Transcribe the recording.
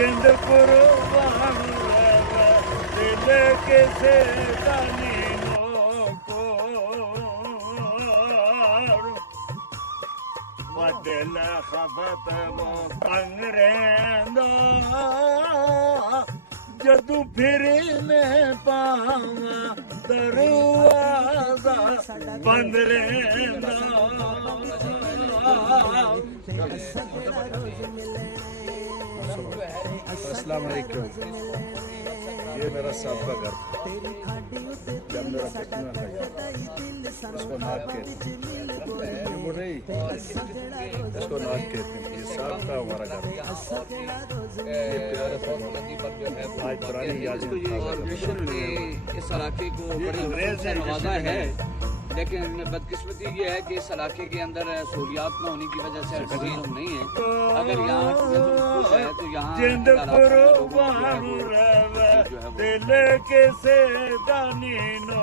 जिंद कुर्बान रवे दिल किसे दानी को दिल खफत वो तंग रहंदा जदू फिर में पावा दरवाजा बंद रहंदा अस्सलाम वालेकुम। ये मेरा सबका घर जब मेरा पटना था उसको नाक कहते हैं, इसको नाक कहते हैं। ये सबका हमारा घर ये प्यारा सा आज पुरानी यादें इस इलाके को बड़ी अंग्रेज से नवाजा है, लेकिन बदकिस्मती ये है कि इस इलाके के अंदर सहूलियात न होने की वजह से नहीं है। अगर यहाँ है तो यहाँ जिंद कुर्बान रवे दिल किसे दानी नो